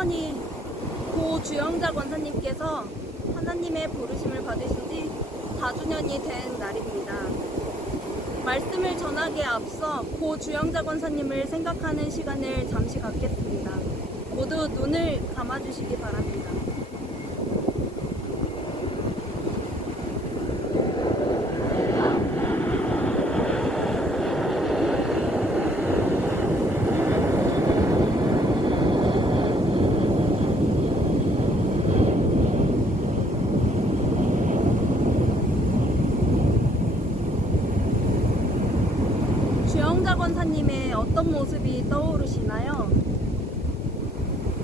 할머니 고주영자 권사님께서 하나님의 부르심을 받으신 지 4주년이 된 날입니다. 말씀을 전하기에 앞서 고주영자 권사님을 생각하는 시간을 잠시 갖겠습니다. 모두 눈을 감아주시기 바랍니다. 주영자 권사님의 어떤 모습이 떠오르시나요?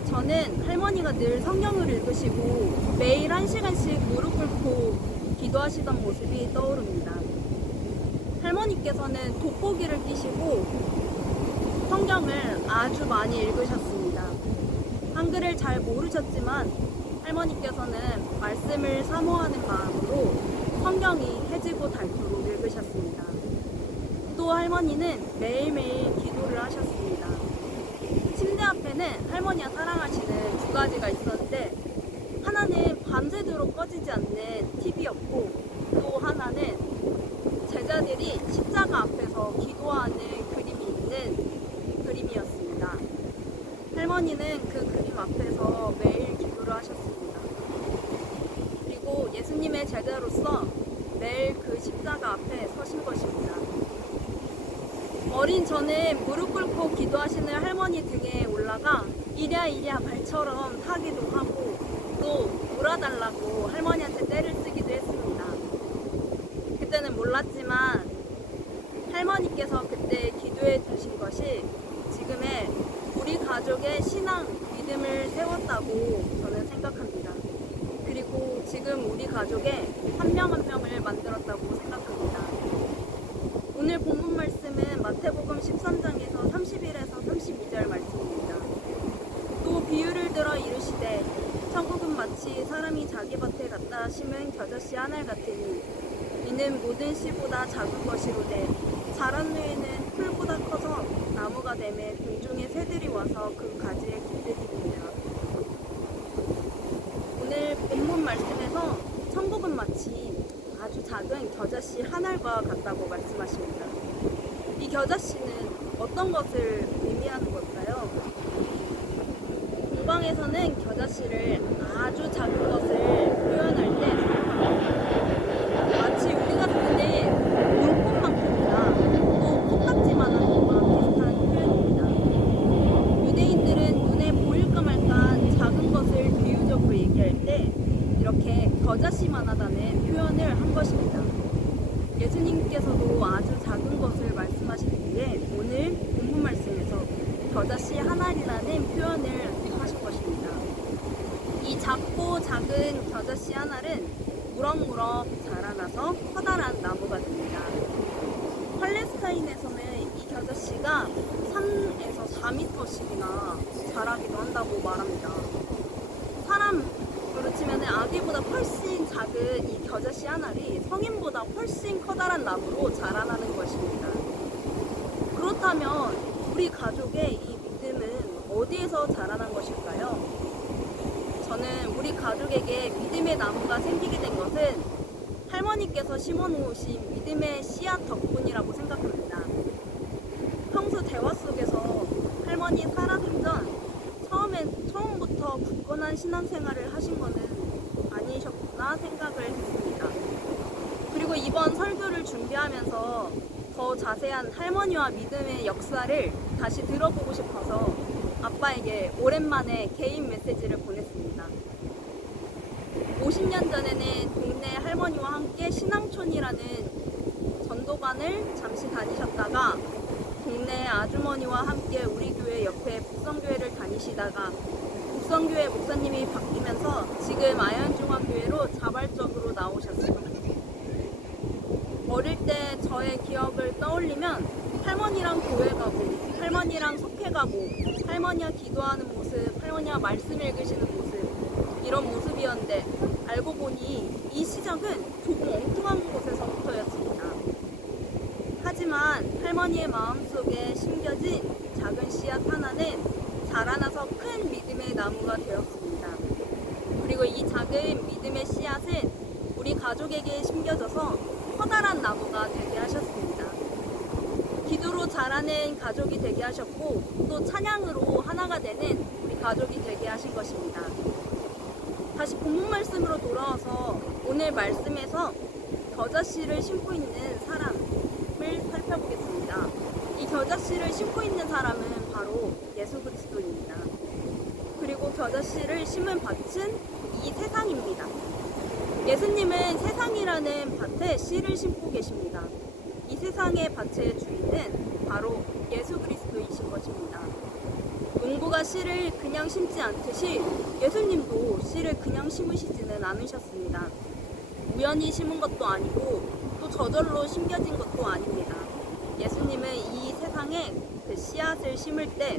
저는 할머니가 늘 성경을 읽으시고 매일 1시간씩 무릎 꿇고 기도하시던 모습이 떠오릅니다. 할머니께서는 돋보기를 끼시고 성경을 아주 많이 읽으셨습니다. 한글을 잘 모르셨지만 할머니께서는 말씀을 사모하는 마음으로 성경이 해지고 닳도록 읽으셨습니다. 또 할머니는 매일매일 기도를 하셨습니다. 침대 앞에는 할머니가 사랑하시는 두 가지가 있었는데, 하나는 밤새도록 꺼지지 않는 TV였고, 또 하나는 제자들이 십자가 앞에서 기도하는 그림이 있는 그림이었습니다. 할머니는 그 그림 앞에서 매일 기도를 하셨습니다. 그리고 예수님의 제자로서 매일 그 십자가 앞에 서신 것입니다. 어린 저는 무릎 꿇고 기도하시는 할머니 등에 올라가 이랴이랴 발처럼 타기도 하고 또 놀아달라고 할머니한테 떼를 쓰기도 했습니다. 그때는 몰랐지만 할머니께서 그때 기도해 주신 것이 지금의 우리 가족의 신앙, 믿음을 세웠다고 저는 생각합니다. 그리고 지금 우리 가족의 한 명 한 명을 만들었다고 생각합니다. 오늘 본문 말씀은 마태복음 13장에서 31에서 32절 말씀입니다. 또 비유를 들어 이르시되 천국은 마치 사람이 자기 밭에 갖다 심은 겨자씨 한 알 같으니 이는 모든 씨보다 작은 것이로되 자란 후에는 풀보다 커서 나무가 되매 공중의 새들이 와서 그 가지에 깃들이니라. 오늘 본문 말씀에서 천국은 마치 아주 작은 겨자씨 한 알과 같다고 말씀하십니다. 이 겨자씨는 어떤 것을 의미하는 걸까요? 공방에서는 겨자씨를 아주 작은 것을 표현할 때 사용합니다. 마치 우리가 쓰는 물꽃만큼이나 또 콩깍지만한 것과 비슷한 표현입니다. 유대인들은 눈에 보일까 말까 작은 것을 비유적으로 얘기할 때 이렇게 겨자씨만하다는 표현을 한 것입니다. 예수님께서도 아주 작은 것을 말씀하시기에 오늘 본문 말씀에서 겨자씨 한 알이라는 표현을 하신 것입니다. 이 작고 작은 겨자씨 한 알은 무럭무럭 자라나서 커다란 나무가 됩니다. 팔레스타인에서는 이 겨자씨가 3에서 4m씩이나 자라기도 한다고 말합니다. 사람으로 치면 아기보다 훨씬 작은 이 겨자씨 한 알이 성인보다 훨씬 커다란 나무로 자라나는 것입니다. 그렇다면 우리 가족의 이 믿음은 어디에서 자라난 것일까요? 저는 우리 가족에게 믿음의 나무가 생기게 된 것은 할머니께서 심어놓으신 믿음의 씨앗 덕분이라고 생각합니다. 평소 대화 속에서 할머니 살아생 전 처음부터 굳건한 신앙생활을 하신 것은 아니셨구나 생각을 했습니다. 그리고 이번 설교를 준비하면서 더 자세한 할머니와 믿음의 역사를 다시 들어보고 싶어서 아빠에게 오랜만에 개인 메시지를 보냈습니다. 50년 전에는 동네 할머니와 함께 신앙촌이라는 전도반을 잠시 다니셨다가 동네 아주머니와 함께 우리 교회 옆에 북성교회를 다니시다가 북성교회 목사님이 바뀌면서 지금 아현중앙교회로 자발적으로 나오셨습니다. 어릴 때 저의 기억을 떠올리면 할머니랑 교회 가고 할머니랑 속회 가고 할머니와 기도하는 모습, 할머니와 말씀 읽으시는 모습, 이런 모습이었는데 알고 보니 이 시작은 조금 엉뚱한 곳에서부터였습니다. 하지만 할머니의 마음속에 심겨진 작은 씨앗 하나는 자라나서 큰 믿음의 나무가 되었습니다. 그리고 이 작은 믿음의 씨앗은 우리 가족에게 심겨져서 커다란 나무가 되게 하셨습니다. 기도로 자라는 가족이 되게 하셨고 또 찬양으로 하나가 되는 우리 가족이 되게 하신 것입니다. 다시 본문 말씀으로 돌아와서 오늘 말씀에서 겨자씨를 심고 있는 사람을 살펴보겠습니다. 이 겨자씨를 심고 있는 사람은 바로 예수 그리스도입니다. 그리고 겨자씨를 심은 밭은 이 세상입니다. 예수님은 세상이라는 밭에 씨를 심고 계십니다. 이 세상의 밭의 주인은 바로 예수 그리스도이신 것입니다. 농부가 씨를 그냥 심지 않듯이 예수님도 씨를 그냥 심으시지는 않으셨습니다. 우연히 심은 것도 아니고 또 저절로 심겨진 것도 아닙니다. 예수님은 이 세상에 그 씨앗을 심을 때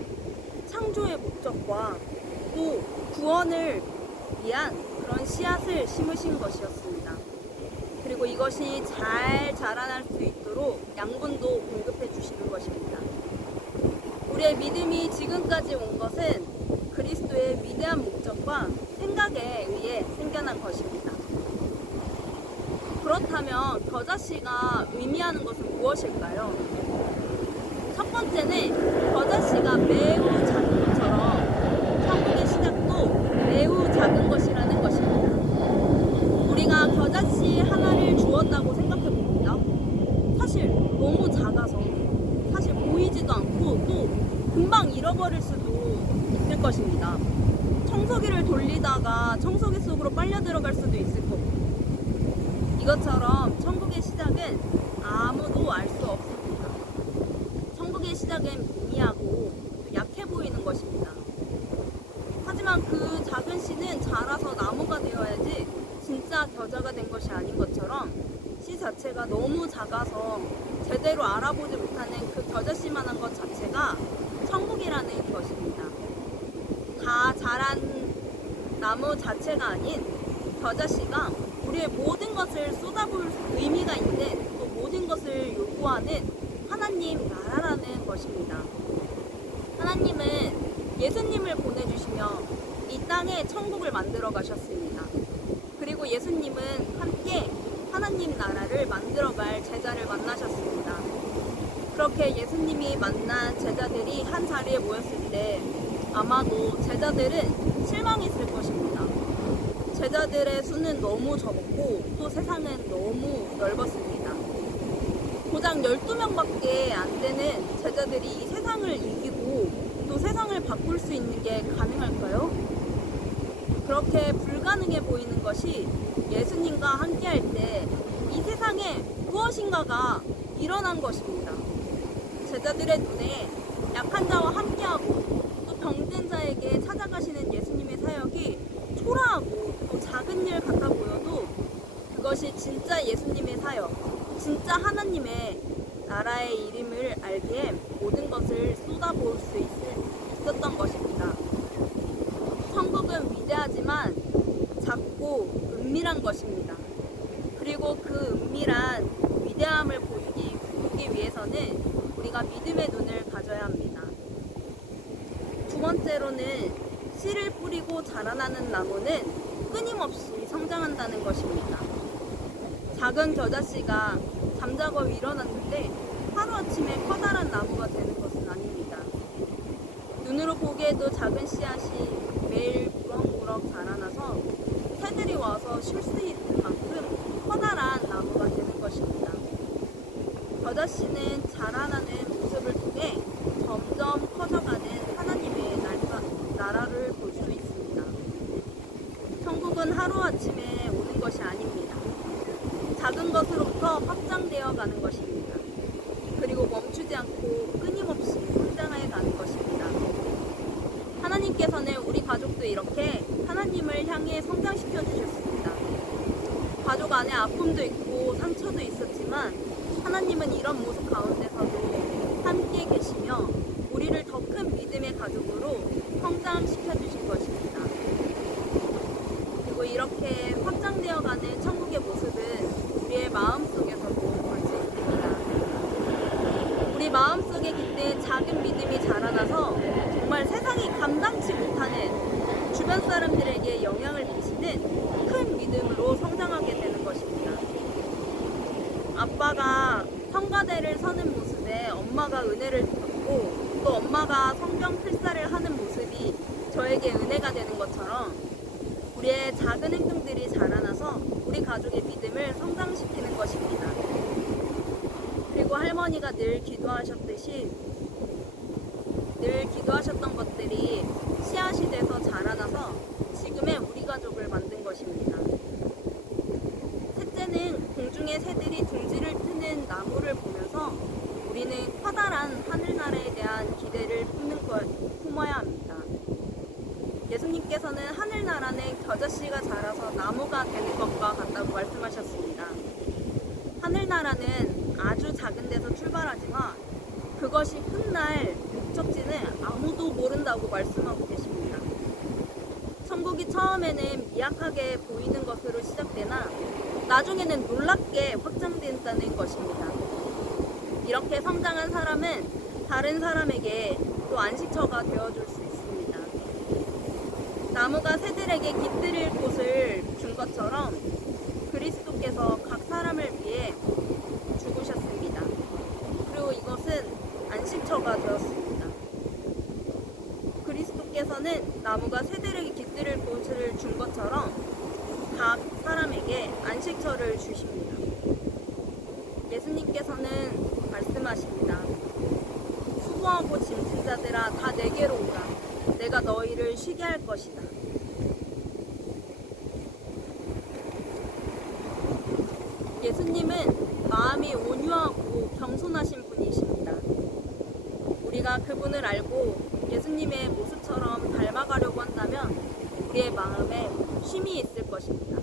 창조의 목적과 또 구원을 위한 그런 씨앗을 심으신 것이었습니다. 그리고 이것이 잘 자라날 수 있도록 양분도 공급해 주시는 것입니다. 우리의 믿음이 지금까지 온 것은 그리스도의 위대한 목적과 생각에 의해 생겨난 것입니다. 그렇다면 겨자씨가 의미하는 것은 무엇일까요? 첫 번째는 겨자씨가 매우 작은 것처럼 천국의 시작도 매우 작은 것이라는 것입니다. 우리가 겨자씨 하나를 주었다고 생각해 봅니다. 사실 너무 작아서 사실 보이지도 않고 또 금방 잃어버릴 수도 있을 것입니다. 청소기를 돌리다가 청소기 속으로 빨려 들어갈 수도 있을 거고 이것처럼 천국의 시작은 아무도 알 수 없습니다. 천국의 시작은 미미하고 약해 보이는 것입니다. 하지만 그 작은 씨는 자라서 나무가 되어야지 진짜 겨자가 된 것이 아닌 것처럼 씨 자체가 너무 작아서 제대로 알아보지 못하는 그 겨자씨만한 것 자체가 천국이라는 것입니다. 다 자란 나무 자체가 아닌 겨자씨가 우리의 모든 것을 쏟아부을 의미가 있는 또 모든 것을 요구하는 하나님 나라라는 것입니다. 하나님은 예수님을 보내주시며 이 땅에 천국을 만들어 가셨습니다. 그리고 예수님은 함께 하나님 나라를 만들어갈 제자를 만나셨습니다. 그렇게 예수님이 만난 제자들이 한 자리에 모였을 때 아마도 제자들은 실망했을 것입니다. 제자들의 수는 너무 적었고 또 세상은 너무 넓었습니다. 고작 12명밖에 안 되는 제자들이 이 세상을 이기고 또 세상을 바꿀 수 있는 게 가능할까요? 그렇게 불가능해 보이는 것이 예수님과 함께할 때 이 세상에 무엇인가가 일어난 것입니다. 제자들의 눈에 약한 자와 함께하고 또 병든 자에게 찾아가시는 예수님의 사역이 초라하고 또 작은 일 같아 보여도 그것이 진짜 예수님의 사역, 진짜 하나님의 나라의 이름을 알기에 모든 것을 쏟아부을 수 있었던 것입니다. 천국은 위대하지만 작고 은밀한 것입니다. 그리고 그 은밀한 위대함을 보기 위해서는 우리가 믿음의 눈을 가져야 합니다. 두 번째로는 씨를 뿌리고 자라나는 나무는 끊임없이 성장한다는 것입니다. 작은 겨자씨가 잠자고 일어났는데 하루아침에 커다란 나무가 되는 것은 아닙니다. 눈으로 보기에도 작은 씨앗이 매일 무럭무럭 자라나서 새들이 와서 쉴 수 있는 만큼 커다란 나무가 되는 것입니다. 겨자씨는 자라나는 모습을 통해 점점 커져가는 하나님의 나라를 볼 수 있습니다. 천국은 하루아침에 오는 것이 아닙니다. 작은 것으로부터 확장되어 가는 것입니다. 그리고 멈추지 않고 끊임없이 성장해 가는 것입니다. 하나님께서는 우리 가족도 이렇게 하나님을 향해 성장시켜 주셨습니다. 가족 안에 아픔도 있고 상처도 있었지만 하나님은 이런 모습 가운데서도 함께 계시며 우리를 더 큰 믿음의 가족으로 성장시켜 주신 것입니다. 그리고 이렇게 확장되어가는 천국의 모습은 우리의 마음속에서도 볼 수 있습니다. 우리 마음속에 깃든 우리의 작은 믿음이 자라나서 정말 세상이 감당치 못하는 주변 사람들에게 영향을 미치는 큰 믿음으로 성장하게 되는 것입니다. 아빠가 성가대를 서는 모습에 엄마가 은혜를 받고 또 엄마가 성경 필사를 하는 모습이 저에게 은혜가 되는 것처럼 우리의 작은 행동들이 자라나서 우리 가족의 믿음을 성장시키는 것입니다. 그리고 할머니가 늘 기도하셨듯이 늘 기도하셨던 것들이 씨앗이 돼서 자라나서 지금의 우리 가족을 만든 것입니다. 셋째는 공중의 새들이 둥지를 트는 나무를 보면서 우리는 커다란 하늘나라에 대한 기대를 품어야 합니다. 예수님께서는 하늘나라는 겨자씨가 자라서 나무가 되는 것과 같다고 말씀하셨습니다. 하늘나라는 아주 작은 데서 출발하지만 그것이 훗날 목적지는 아무도 모른다고 말씀하고 계십니다. 천국이 처음에는 미약하게 보이는 것으로 시작되나 나중에는 놀랍게 확장된다는 것입니다. 이렇게 성장한 사람은 다른 사람에게 또 안식처가 되어줄 수 있습니다. 나무가 새들에게 깃들일 곳을 준 것처럼 그리스도께서 각 사람을 위해 죽으셨습니다. 그리고 이것은 안식처가 되었습니다. 그리스도께서는 나무가 새들에게 깃들일 곳을 준 것처럼 각 사람에게 안식처를 주십니다. 예수님께서는 말씀하십니다. 수고하고 짐진 자들아 다 내게로 오라. 내가 너희를 쉬게 할 것이다. 예수님은 마음이 온유하고 겸손하신 분이십니다. 우리가 그분을 알고 예수님의 모습처럼 닮아가려고 한다면 우리의 마음에 쉼이 있을 것입니다.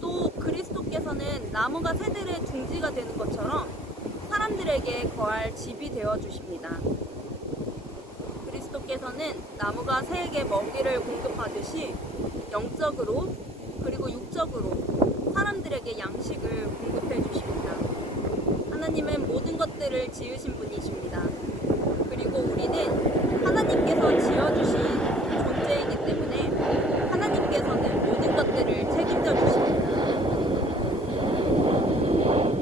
또 그리스도께서는 나무가 새들의 둥지가 되는 것처럼 사람들에게 거할 집이 되어 주십니다. 그리스도께서는 나무가 새에게 먹이를 공급하듯이 영적으로 그리고 육적으로 사람들에게 양식을 공급해 주십니다. 하나님은 모든 것들을 지으신 분이십니다. 그리고 우리는 하나님께서 지어주신 존재이기 때문에 하나님께서는 모든 것들을 책임져 주십니다.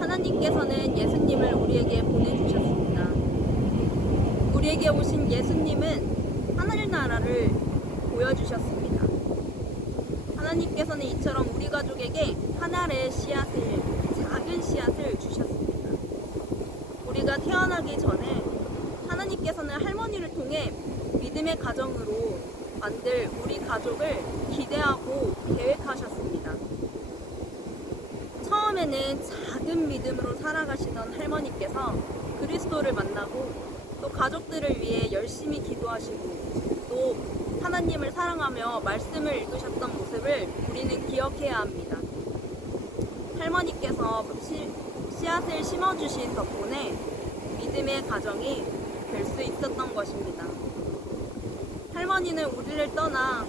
하나님께서는 예수님을 우리에게 보내주셨습니다. 우리에게 오신 예수님은 하늘나라를 보여주셨습니다. 하나님께서는 이처럼 우리 가족에게 하늘의 씨앗을, 작은 씨앗을 주셨습니다. 우리가 태어나기 전에 하나님께서는 할머니를 통해 믿음의 가정으로 만들 우리 가족을 기대하고 계획하셨습니다. 처음에는 작은 믿음으로 살아가시던 할머니께서 그리스도를 만나고 또 가족들을 위해 열심히 기도하시고 또 하나님을 사랑하며 말씀을 읽으셨던 모습을 우리는 기억해야 합니다. 할머니께서 씨앗을 심어주신 덕분에 믿음의 가정이 될 수 있었던 것입니다. 할머니는 우리를 떠나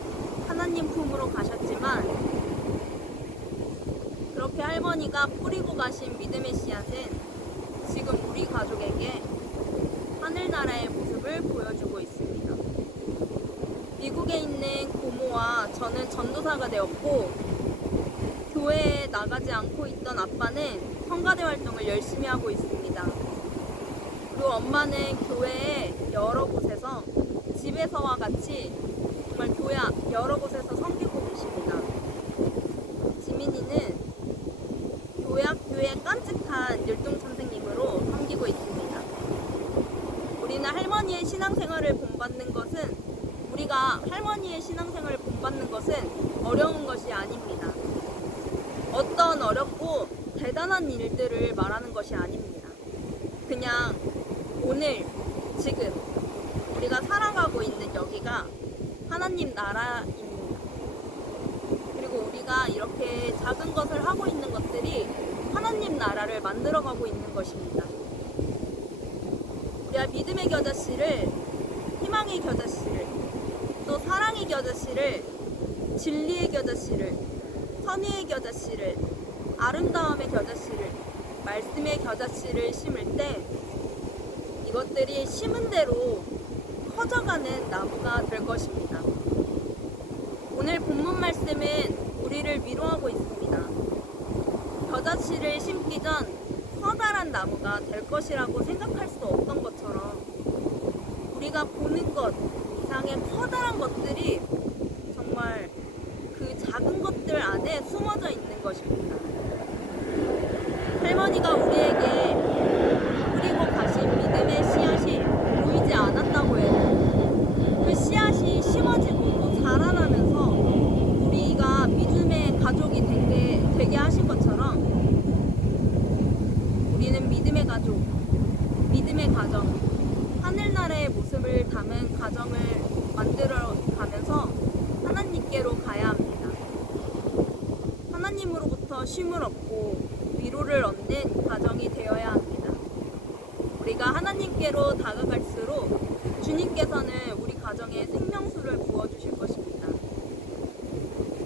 하나님 품으로 가셨지만 그렇게 할머니가 뿌리고 가신 믿음의 씨앗은 지금 우리 가족에게 하늘나라의 모습을 보여주고 있습니다. 미국에 있는 고모와 저는 전도사가 되었고 교회에 나가지 않고 있던 아빠는 성가대 활동을 열심히 하고 있습니다. 그리고 엄마는 교회에 여러 곳에서 집에서와 같이 정말 교회 여러 곳에서 섬기고 계십니다. 지민이는 교회의 깜찍한 율동 선생님으로 섬기고 있습니다. 우리는 할머니의 신앙생활을 본받는 것은 우리가 할머니의 신앙생활을 본받는 것은 어려운 것이 아닙니다. 어떤 어렵고 대단한 일들을 말하는 것이 아닙니다. 그냥 오늘 지금 우리가 살아가고 있는 여기가 하나님 나라입니다. 그리고 우리가 이렇게 작은 것을 하고 있는 것들이 하나님 나라를 만들어가고 있는 것입니다. 우리가 믿음의 겨자씨를, 희망의 겨자씨를, 또 사랑의 겨자씨를, 진리의 겨자씨를, 선의의 겨자씨를, 아름다움의 겨자씨를, 말씀의 겨자씨를 심을 때 이것들이 심은 대로 커져가는 나무가 될 것입니다. 오늘 본문 말씀은 우리를 위로하고 있습니다. 겨자씨를 심기 전 커다란 나무가 될 것이라고 생각할 수 없던 것처럼 우리가 보는 것 이상의 커다란 것들이 정말 그 작은 것들 안에 숨어져 있는 것입니다. 할머니가 우리에게 뿌리고 가신 믿음의 씨앗이 보이지 않았다고 해도 그 씨앗이 심어지고 또 자라나면서 우리가 믿음의 가족이 되게 하신 것처럼 우리는 믿음의 가족, 믿음의 가정, 하늘나라의 모습을 담은 가정을 만들어 가면서 하나님께로 가야 합니다. 하나님으로부터 쉼을 얻고 위로를 얻는 가정이 되어야 합니다. 우리가 하나님께로 다가갈수록 주님께서는 우리 가정에 생명수를 부어주실 것입니다.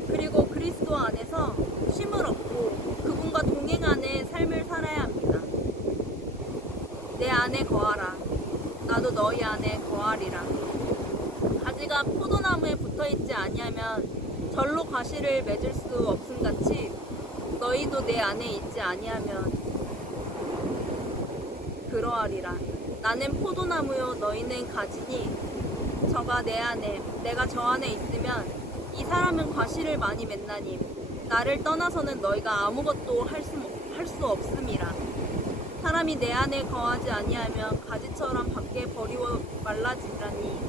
그리고 그리스도 안에서 쉼을 얻고 그분과 동행하는 삶을 살아야 합니다. 내 안에 거하라. 나도 너희 안에 거하리라. 가지가 포도나무에 붙어있지 아니하면 절로 과실을 맺을 수 없음같이 너희도 내 안에 있지 아니하면 그러하리라. 나는 포도나무요 너희는 가지니 저가 내 안에 내가 저 안에 있으면 이 사람은 과실을 많이 맺나니 나를 떠나서는 너희가 아무것도 할 수 없음이라. 사람이 내 안에 거하지 아니하면 가지처럼 밖에 버리고 말라지라니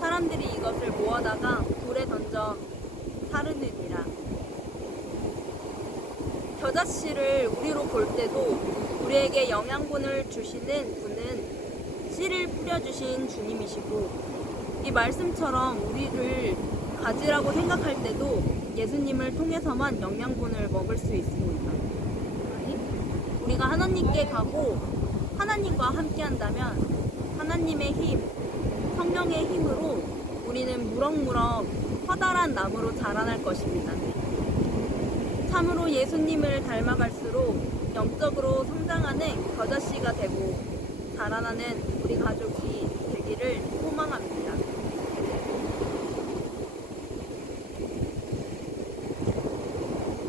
사람들이 이것을 모아다가 돌에 던져 사르느니라. 겨자씨를 우리로 볼 때도 우리에게 영양분을 주시는 분은 씨를 뿌려주신 주님이시고 이 말씀처럼 우리를 가지라고 생각할 때도 예수님을 통해서만 영양분을 먹을 수 있습니다. 우리가 하나님께 가고 하나님과 함께 한다면 하나님의 힘, 성령의 힘으로 우리는 무럭무럭 커다란 나무로 자라날 것입니다. 참으로 예수님을 닮아갈수록 영적으로 성장하는 겨자씨가 되고 자라나는 우리 가족이 되기를 소망합니다.